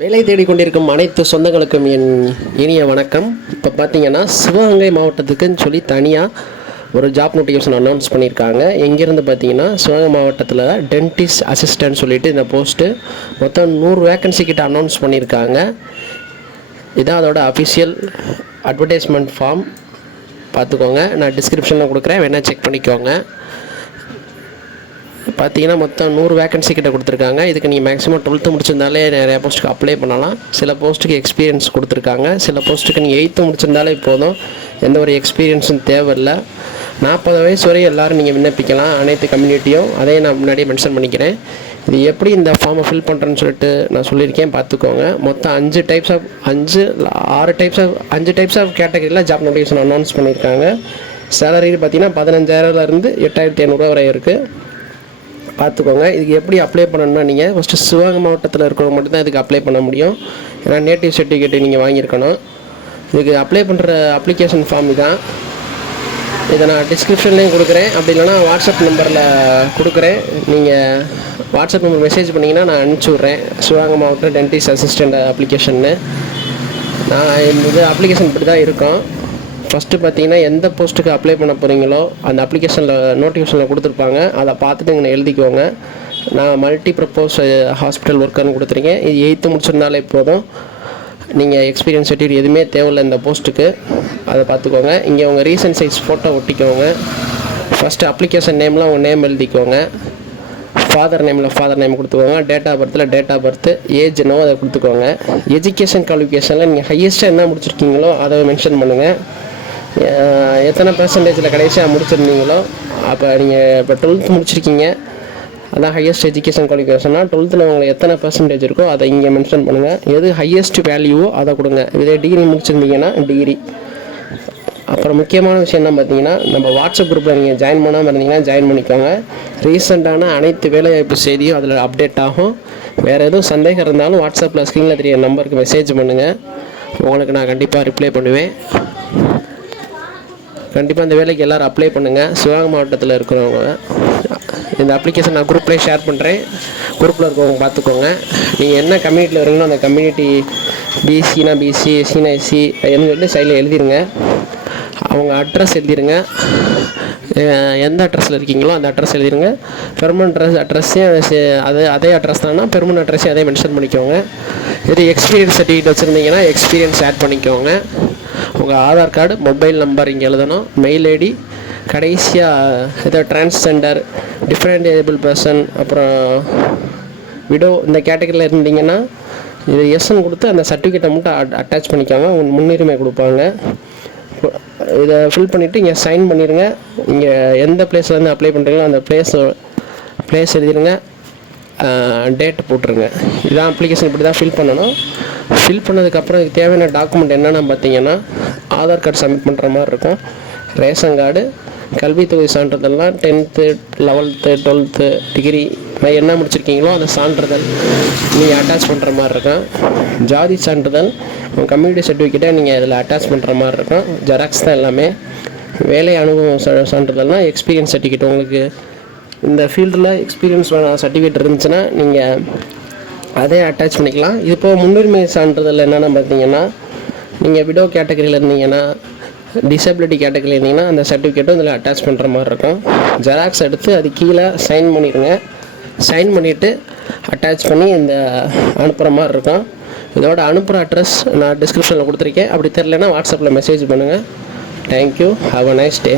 வேலை தேடிக்கொண்டிருக்கும் அனைத்து சொந்தங்களுக்கும் என் இனிய வணக்கம். இப்போ பார்த்தீங்கன்னா சிவகங்கை மாவட்டத்துக்குன்னு சொல்லி தனியாக ஒரு ஜாப் நோட்டிஃபிகேஷன் அனௌன்ஸ் பண்ணியிருக்காங்க. எங்கேருந்து பார்த்தீங்கன்னா சிவகங்கை மாவட்டத்தில் டென்டிஸ்ட் அசிஸ்டன்ட் சொல்லிட்டு இந்த போஸ்ட்டு மொத்தம் 100 வேக்கன்சி கிட்ட அனௌன்ஸ் பண்ணியிருக்காங்க. இதான் அதோட அஃபிஷியல் அட்வர்டைஸ்மெண்ட் ஃபார்ம். பார்த்துக்கோங்க, நான் டிஸ்கிரிப்ஷனில் கொடுக்குறேன், வேணால் செக் பண்ணிக்கோங்க. பார்த்தீங்கன்னா மொத்தம் 100 வேக்கன்சி கிட்ட கொடுத்துருக்காங்க. இதுக்கு நீங்கள் மேக்ஸிமம் 12th முடிச்சிருந்தாலே நிறையா போஸ்ட்டுக்கு அப்ளை பண்ணலாம். சில போஸ்ட்டுக்கு எக்ஸ்பீரியன்ஸ் கொடுத்துருக்காங்க, சில போஸ்ட்டுக்கு நீங்கள் 8th முடிச்சிருந்தாலே போதும், எந்த ஒரு எக்ஸ்பீரியன்ஸும் தேவையில்லை. 40 வயசு வரை எல்லோரும் நீங்கள் விண்ணப்பிக்கலாம், அனைத்து கம்யூனிட்டியும். அதையும் நான் முன்னாடியே மென்ஷன் பண்ணிக்கிறேன். இது எப்படி இந்த ஃபார்மை ஃபில் பண்ணுறேன்னு சொல்லிட்டு நான் சொல்லியிருக்கேன், பார்த்துக்கோங்க. மொத்தம் 5 டைப்ஸ் ஆஃப் கேட்டகரியில் ஜாப் நோட்டிஃபிகேஷன் அனௌன்ஸ் பண்ணியிருக்காங்க. சேலரி பார்த்தீங்கன்னா 15,000லேருந்து 8,500 வரை இருக்குது. பார்த்துக்கோங்க. இதுக்கு எப்படி அப்ளை பண்ணணும்னா, நீங்கள் ஃபஸ்ட்டு சிவகங்கை மாவட்டத்தில் இருக்கிறவங்க மட்டும்தான் இதுக்கு அப்ளை பண்ண முடியும். ஏன்னா நேட்டிவ் சர்டிஃபிகேட்டு நீங்கள் வாங்கியிருக்கணும். இதுக்கு அப்ளை பண்ணுற அப்ளிகேஷன் ஃபார்ம் தான். இதை நான் டிஸ்கிரிப்ஷன்லேயும் கொடுக்குறேன், அப்படி இல்லைனா வாட்ஸ்அப் நம்பரில் கொடுக்குறேன். நீங்கள் வாட்ஸ்அப் நம்பர் மெசேஜ் பண்ணிங்கன்னா நான் அனுப்பிச்சி விட்றேன். சிவகங்கை மாவட்ட டென்டிஸ்ட் அசிஸ்டண்ட் அப்ளிகேஷன்னு. நான் இது அப்ளிகேஷன் இப்படி தான் இருக்கும். ஃபஸ்ட்டு பார்த்தீங்கன்னா எந்த போஸ்ட்டுக்கு அப்ளை பண்ண போகிறீங்களோ அந்த அப்ளிகேஷனில் நோட்டிஃபிகேஷனில் கொடுத்துருப்பாங்க, அதை பார்த்துட்டு இங்கே எழுதிக்கோங்க. நான் மல்டி ப்ரப்போஸ் ஹாஸ்பிட்டல் ஒர்க்கர்னு கொடுத்துருக்கேன். இது 8th முடிச்சிருந்தாலே போதும், நீங்கள் எக்ஸ்பீரியன்ஸ் சர்டிஃபிகேட் எதுவுமே தேவையில்லை இந்த போஸ்ட்டுக்கு. அதை பார்த்துக்கோங்க. இங்கே உங்கள் ரீசன்ட் சைஸ் ஃபோட்டோ ஒட்டிக்கோங்க. ஃபஸ்ட்டு அப்ளிகேஷன் நேமில் உங்கள் நேம் எழுதிக்கோங்க. ஃபாதர் நேம் கொடுத்துக்கோங்க. டேட் ஆஃப் பர்த்து, ஏஜ் என்னவோ அதை கொடுத்துக்கோங்க. எஜுகேஷன் குவாலிஃபிகேஷனில் நீங்கள் ஹையஸ்ட்டாக என்ன முடிச்சிருக்கீங்களோ அதை மென்ஷன் பண்ணுங்கள். எத்தனை பெர்சன்டேஜில் கடைசியாக முடிச்சிருந்தீங்களோ, அப்போ நீங்கள் இப்போ 12th முடிச்சிருக்கீங்க, அதான் ஹையஸ்ட் எஜுகேஷன் குவாலிஃபிகேஷன்னா 12th உங்களுக்கு எத்தனை பெர்சன்டேஜ் இருக்கோ அதை இங்கே மென்ஷன் பண்ணுங்கள். எது ஹையஸ்ட் வேல்யூவோ அதை கொடுங்க. இதே டிகிரி முடிச்சிருந்தீங்கன்னா டிகிரி. அப்புறம் முக்கியமான விஷயம் என்ன பார்த்தீங்கன்னா, நம்ம வாட்ஸ்அப் குரூப்பில் நீங்கள் ஜாயின் பண்ணாமல் இருந்தீங்கன்னா ஜாயின் பண்ணிக்கோங்க. ரீசெண்டான அனைத்து வேலைவாய்ப்பு செய்தியும் அதில் அப்டேட் ஆகும். வேறு எதுவும் சந்தேகம் இருந்தாலும் வாட்ஸ்அப்பில் ஸ்க்ரீனில் தெரிய நம்பருக்கு மெசேஜ் பண்ணுங்கள், உங்களுக்கு நான் கண்டிப்பாக ரிப்ளை பண்ணுவேன். கண்டிப்பாக இந்த வேலைக்கு எல்லோரும் அப்ளை பண்ணுங்கள். சிவகங்கை மாவட்டத்தில் இருக்கிறவங்க இந்த அப்ளிகேஷன் நான் குரூப்லேயே ஷேர் பண்ணுறேன், குரூப்பில் இருக்கவங்க பார்த்துக்கோங்க. நீங்கள் என்ன கம்யூனிட்டியில் வரீங்களோ அந்த கம்யூனிட்டி, பிசினா பிசி, எஸ்சினா எஸ்சி என்ன சொல்லிட்டு சைடில் எழுதிருங்க. அவங்க அட்ரஸ் எழுதிருங்க, எந்த அட்ரஸில் இருக்கீங்களோ அந்த அட்ரஸ் எழுதிருங்க. பெர்மனண்ட் அட்ரஸையும் அதே அட்ரஸ் தானா, பெர்மனண்ட் அட்ரஸையும் அதே மென்ஷன் பண்ணிக்கோங்க. இது எக்ஸ்பீரியன்ஸ் சர்டிஃபிகேட் வச்சுருந்தீங்கன்னா எக்ஸ்பீரியன்ஸ் ஆட் பண்ணிக்கோங்க. உங்கள் ஆதார் கார்டு, மொபைல் நம்பர் இங்கே எழுதணும், மெயில் ஐடி, கடைசியாக ஏதோ டிரான்ஸ்ஜெண்டர், டிஃப்ரெண்ட் ஏபிள் பர்சன், அப்புறம் விடோ இந்த கேட்டகரியில் இருந்தீங்கன்னா இது எஸ்ன்னு கொடுத்து அந்த சர்டிஃபிகேட்டை மட்டும் அட்டாச் பண்ணிக்கோங்க. உங்களுக்கு முன்னுரிமை கொடுப்பாங்க. இதை ஃபில் பண்ணிவிட்டு இங்கே சைன் பண்ணிடுங்க. இங்கே எந்த பிளேஸ்லேருந்து அப்ளை பண்ணுறீங்களோ அந்த பிளேஸ் எழுதிடுங்க, டேட் போட்டுருங்க. இதான் அப்ளிகேஷன், இப்படி தான் ஃபில் பண்ணணும். ஃபில் பண்ணதுக்கப்புறம் இதுக்கு தேவையான டாக்குமெண்ட் என்னென்னு பார்த்தீங்கன்னா, ஆதார் கார்டு சப்மிட் பண்ணுற மாதிரி இருக்கும், ரேஷன் கார்டு, கல்வி தொகுதி சான்றிதழ்லாம் 10th 11th 12th டிகிரி என்ன முடிச்சிருக்கீங்களோ அந்த சான்றிதழ் நீங்கள் அட்டாச் பண்ணுற மாதிரி இருக்கும். ஜாதி சான்றிதழ், உங்கள் கம்யூனிட்டி சர்டிஃபிகேட்டை நீங்கள் இதில் அட்டாச் பண்ணுற மாதிரி இருக்கும். ஜெராக்ஸ் தான் எல்லாமே. வேலை அனுபவம் சான்றிதழ்னால் எக்ஸ்பீரியன்ஸ் சர்டிஃபிகேட், உங்களுக்கு இந்த ஃபீல்டில் எக்ஸ்பீரியன்ஸ் சர்டிஃபிகேட் இருந்துச்சுன்னா நீங்கள் அதே அட்டாச் பண்ணிக்கலாம். இது இப்போ முன்னுரிமை சான்றிதழ் என்னென்னு பார்த்தீங்கன்னா, நீங்கள் விடோ கேட்டகரியில் இருந்தீங்கன்னா, டிசபிலிட்டி கேட்டகரியில் இருந்தீங்கன்னா அந்த சர்டிஃபிகேட்டும் இதில் அட்டாச் பண்ணுற மாதிரி இருக்கும். ஜெராக்ஸ் எடுத்து அது கீழே சைன் பண்ணிடுங்க. சைன் பண்ணிவிட்டு அட்டாச் பண்ணி இந்த அனுப்புகிற மாதிரி இருக்கும். இதோட அனுப்புகிற அட்ரஸ் நான் டிஸ்கிரிப்ஷனில் கொடுத்துருக்கேன். அப்படி தெரியலன்னா வாட்ஸ்அப்பில் மெசேஜ் பண்ணுங்கள். Thank you, have a nice day.